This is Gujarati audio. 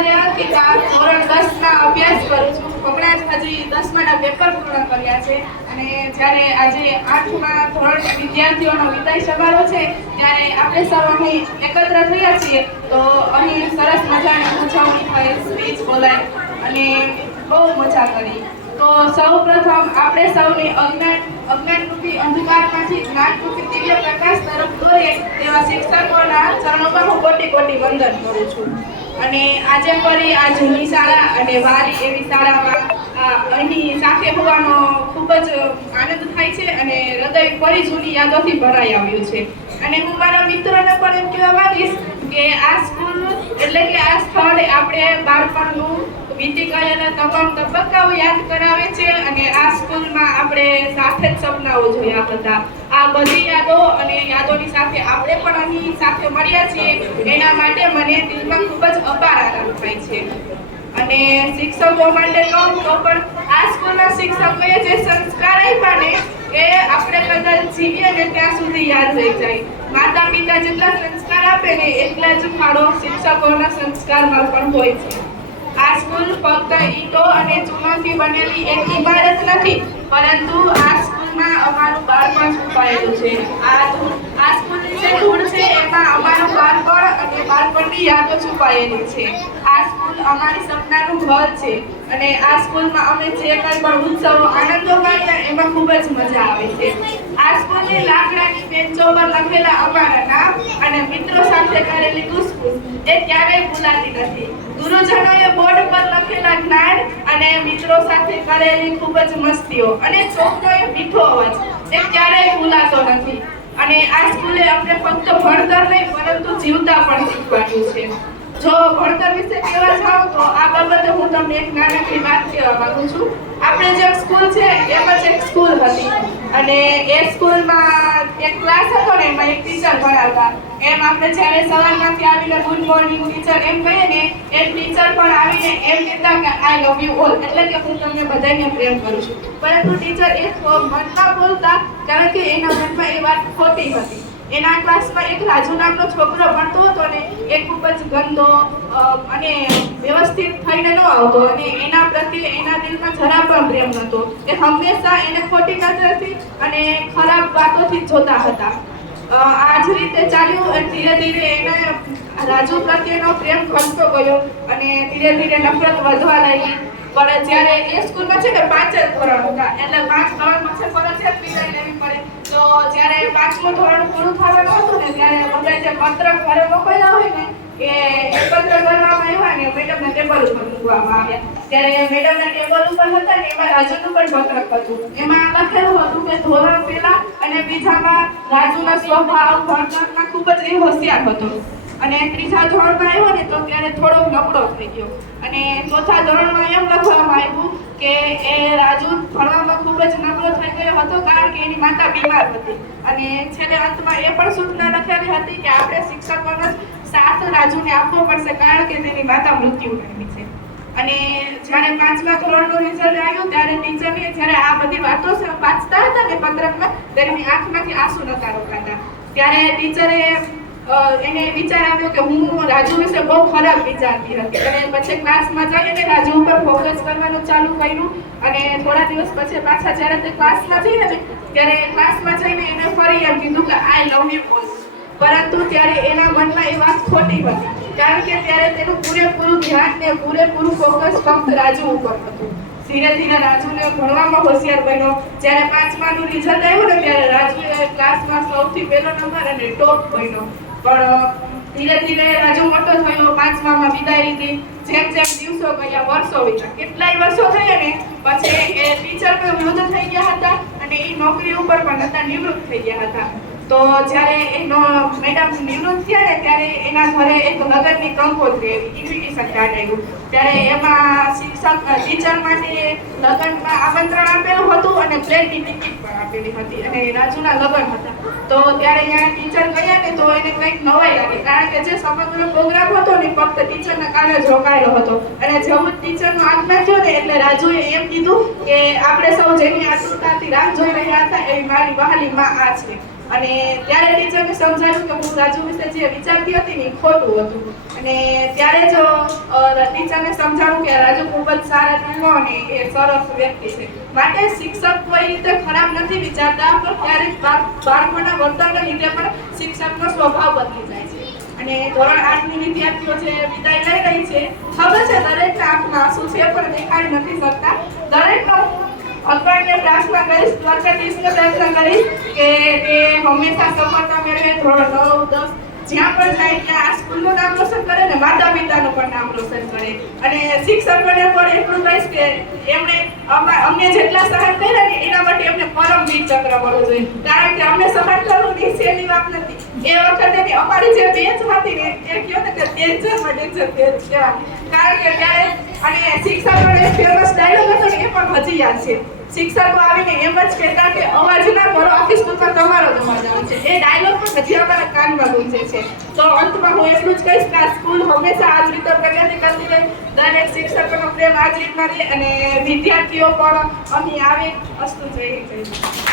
અત્યારે ધોરણ 10ના અભ્યાસ કરું છું. હમણાં જ હજી 10માના પેપર પૂર્ણ કર્યા છે અને જ્યારે આજે 8મા ધોરણના વિદ્યાર્થીઓનો વિદાય સમારોહ છે ત્યારે આપણે સૌ અહીં એકત્ર થયા છીએ. તો અહીં સરસ મજાની ઉજવણી થઈ, સ્પીચ બોલાય અને બહુ મજા કરી. તો સૌપ્રથમ આપણે સૌને અજ્ઞાનરૂપી અંધકારમાંથી જ્ઞાનરૂપી દિવ્ય પ્રકાશ તરફ દોરીએ તેવા શિક્ષકોના ચરણોમાં હું કોટી કોટી વંદન કરું છું. અને આજે ફરી આ જૂની શાળા અને વારી એવી શાળામાં અહીં સાથે હોવાનો ખૂબ જ આનંદ થાય છે અને હૃદય ફરી જૂની યાદોથી ભરાઈ આવ્યું છે. અને હું મારા મિત્રોને પણ એમ કહેવા માંગીશ કે આ સ્કૂલ એટલે કે આ સ્થળ આપણે બાળપણનું વીતી ગયેલા તમામ તબક્કાઓ યાદ કરાવે છે અને આ સ્કૂલમાં આપણે સાથે જ સપનાઓ જોયા હતા. આ બધી યાદો અને યાદોની સાથે આપણે પણ અહીં સાથે મળ્યા છીએ એના માટે મને દિલમાં ખૂબ જ અપાર આનંદ થાય છે. અને શિક્ષકો માટે કહું તો પણ આ સ્કૂલના શિક્ષકોએ જે સંસ્કાર આપ્યા ને એ આપણે કદાચ જીવીએ ને ત્યાં સુધી યાદ રહી જાય. માતા પિતા જેટલા સંસ્કાર આપે ને એટલા જ ફાળો શિક્ષકોના સંસ્કારમાં પણ હોય છે. આ સ્કૂલ ફક્ત ઈંટો અને ચૂનાથી બનેલી એક ઇમારત નથી, પરંતુ આ સ્કૂલમાં અમારું બાળપણ છુપાયેલું છે. આ સ્કૂલની જે ધૂળ છે એમાં અમારું બાળપણ અને બાળપણની યાદો છુપાયેલી છે. આ સ્કૂલ અમારી સપનાનું ઘર છે અને આ સ્કૂલમાં અમે જે કંઈ પણ ઉત્સવો આનંદો માણ્યા એમાં ખૂબ જ મજા આવે છે. આ સ્કૂલની લાકડાની બેન્ચો પર લખેલા અમારા નામ અને મિત્રો સાથે કરેલી ગુસગુસ એ ક્યારેય ભૂલાતી નથી. ગુરુજનોએ બોર્ડ પર લખેલા જ્ઞાન અને મિત્રો સાથે કરેલી ખૂબ જ મસ્તીઓ અને ચોકનો એ મીઠો અવાજ એ ક્યારેય ભૂલાતો નથી. અને આ સ્કૂલે અમને ફક્ત ભણતર નહીં પરંતુ જીવતા પણ શીખવાડ્યું છે. જો ભણતર વિશે કહેવા જાઉં તો આ બાબતે હું તમને એક નાનકડી વાત કહેવા માંગુ છું. આપણે જે સ્કૂલ છે એમ જ એક સ્કૂલ હતી અને એ સ્કૂલમાં એક ક્લાસ હતો ને એમાં એક ટીચર ભણાવતા. એમ આપણે જ્યારે સવારમાંથી આવીને ગુડ મોર્નિંગ ટીચર એમ કહીએ ને એ ટીચર પણ આવીને એમ કહેતા કે આઈ લવ યુ ઓલ, એટલે કે હું તમને બધાને પ્રેમ કરું છું. પરંતુ ટીચર એ મનમાં બોલતા કારણ કે એના મનમાં એ વાત ખોટી હતી. એના ક્લાસમાં એક રાજુ નામનો છોકરો ભણતો હતો ને એ ખૂબ જ ગંદો અને વ્યવસ્થિત થઈને ન આવતો અને એના પ્રત્યે એના દિલમાં જરા પણ પ્રેમ નહોતો. એ હંમેશા એને ખોટી નજરથી અને ખરાબ વાતોથી જોતા હતા. આ જ રીતે ચાલ્યું. ધીરે ધીરે એને રાજુ પ્રત્યેનો પ્રેમ ઘટતો ગયો અને ધીરે ધીરે નફરત વધવા લાગી. પણ જ્યારે એ સ્કૂલમાં છે ને 5 જ ધોરણ હતા એટલે 5 ધોરણ પછી ફરજિયાત વિદાય લેવી પડે. તો જ્યારે 5મું ધોરણ પૂરું થવાનું હતું ને ત્યારે બધા જે પત્ર ઘરે મોકલ્યા હોય ને એ પત્ર કરવામાં આવ્યા ને મેડમના ટેબલ ઉપર મૂકવામાં આવ્યા. ત્યારે મેડમના ટેબલ ઉપર હતા ને એમાં રાજુનું પણ પત્રક હતું. એમાં લખેલું હતું કે ધોરણ પહેલા અને બીજામાં રાજુનો સ્વભાવ ભણતરમાં ખૂબ જ હોશિયાર હતો અને ત્રીજા ધોરણમાં આવ્યો ને તો ત્યારે થોડોક નબળો થઈ ગયો અને ચોથા ધોરણમાં એમ લખવામાં આવ્યું કે એ રાજુ ભણવામાં ખૂબ જ નબળો થઈ ગયો હતો કારણ કે એની માતા બીમાર હતી. અને છેલ્લે અંતમાં એ પણ સૂચના લખેલી હતી કે આપણે શિક્ષકોનો સાથ રાજુને આપવો પડશે કારણ કે તેની માતા મૃત્યુ પામી છે. અને જ્યારે 5મા ધોરણનું રિઝલ્ટ આવ્યું ત્યારે ટીચરને જ્યારે આ બધી વાતો વાંચતા હતા ને પત્રકમાં ત્યારે એની આંખમાંથી આંસુ નતા રોકાતા. ત્યારે ટીચરે એને વિચાર આવ્યો કે હું રાજુ વિશે બહુ ખરાબ વિચારતી હતી અને પછી ક્લાસમાં જઈને રાજુ ઉપર ફોકસ કરવાનું ચાલુ કર્યું. અને થોડા દિવસ પછી પાછા જ્યારે તે ક્લાસમાં જઈને ને ત્યારે ક્લાસમાં જઈને એને ફરી એમ કીધું કે આઈ લવ યુ ઓલ. પરંતુ ત્યારે એના મનમાં એ વાત ખોટી હતી કારણ કે ત્યારે તેનું પૂરેપૂરું ધ્યાન ને પૂરેપૂરું ફોકસ ફક્ત રાજુ ઉપર હતું. ધીરે ધીરે રાજુને ભણવામાં હોશિયાર બન્યો. જ્યારે 5માનું રિઝલ્ટ આવ્યું ને ત્યારે રાજુએ ક્લાસમાં સૌથી પહેલો નંબર અને ટોપ બન્યો. પણ ધીરે ધીરે રાજુ મોટો થયો, 5મામાં વિદાય લીધી. જેમ જેમ દિવસો ગયા વર્ષો વીત્યા, કેટલાય વર્ષો થયા ને પછી એ ટીચર પણ વૃદ્ધ થઈ ગયા હતા અને એ નોકરી ઉપર પણ હતા, નિવૃત્ત થઈ ગયા હતા. તો જ્યારે એનો મેડમ નિવૃત્ત થયા ને ત્યારે એના ઘરે એક લગ્નની કંકોત્રી ઇન્વિટેશન કાર્ડ આવ્યું. ત્યારે એમાં શિક્ષક ટીચર માટે લગ્નમાં આમંત્રણ આપેલું હતું અને પ્લેનની ટિકિટ પણ આપેલી હતી અને રાજુના લગ્ન હતા. તો ત્યારે અહીંયા ટીચર ગયા ને તો એને કંઈક નવાઈ લાગી કારણ કે જે સમગ્ર પ્રોગ્રામ હતો ને ફક્ત ટીચરના કારણે જ રોકાયેલો હતો. અને જેવું ટીચરનો આગમન થયો ને એટલે રાજુએ એમ કીધું કે આપણે સૌ જેની આતુરતાથી રાહ જોઈ રહ્યા હતા એવી મારી વહાલી માં આ છે. અને ત્યારે ટીચરને સમજાયું કે હું રાજુ વિશે જે વિચારતી હતી ને એ ખોટું હતું. અને ત્યારે જ ટીચરને સમજાવ્યું કે રાજુ ખૂબ જ સારા ગુણો અને એ સરસ વ્યક્તિ છે. માટે શિક્ષક કોઈ રીતે ખરાબ નથી વિચારતા, પણ ક્યારેક બાળકોના વર્તનને લીધે પણ શિક્ષકનો સ્વભાવ બદલી જાય છે. અને ધોરણ 8 ની વિદ્યાર્થીઓ જે વિદાય લઈ રહી છે, ખબર છે દરેકના આંખમાં આંસુ છે પણ દેખાડી નથી શકતા. દરેકનો ભગવાનને પ્રાર્થના કરીશ, દ્વારકાધીશને પ્રાર્થના કરીશ કે તે હંમેશા સફળતા મેળવે. ધોરણ 9, 10 જ્યાં પણ જાય ત્યાં આ સ્કૂલનું નામ રોશન કરે ને માતા પિતાનું પણ નામ રોશન કરે. અને શિક્ષકોને પણ એટલું કહીશ કે એમણે અમને જેટલા સહાય કર્યા ને એના માટે એમને પરમવીર ચક્ર મળવું જોઈએ. કારણ કે અમને સહાય કરવું એ સહેલી વાત નથી. એ વખતે અમારી જે બેચ હતી ને એ કહ્યું ને કે ડેન્જરમાં ડેન્જર બેચ કહેવાય. કારણ કે ત્યારે અને શિક્ષકોનો એક ફેમસ ડાયલોગ હતો ને એ પણ હજી યાદ છે. શિક્ષકો આવીને એમ જ કહેતા કે અવાજ ના કરો, આખી સ્કૂલમાં તમારો જ અવાજ આવે છે. એ ડાયલોગ પણ હજી અમારા કાનમાં ગુંજે છે. તો અંતમાં હું એટલું જ કહીશ કે આ સ્કૂલ હંમેશા આ જ રીતે પ્રગતિ કરતી રહે, દરેક શિક્ષકોનો પ્રેમ આ જ રીતના રહે અને વિદ્યાર્થીઓ પણ અહીં આવે. અસ્તુ જય હિન્દ.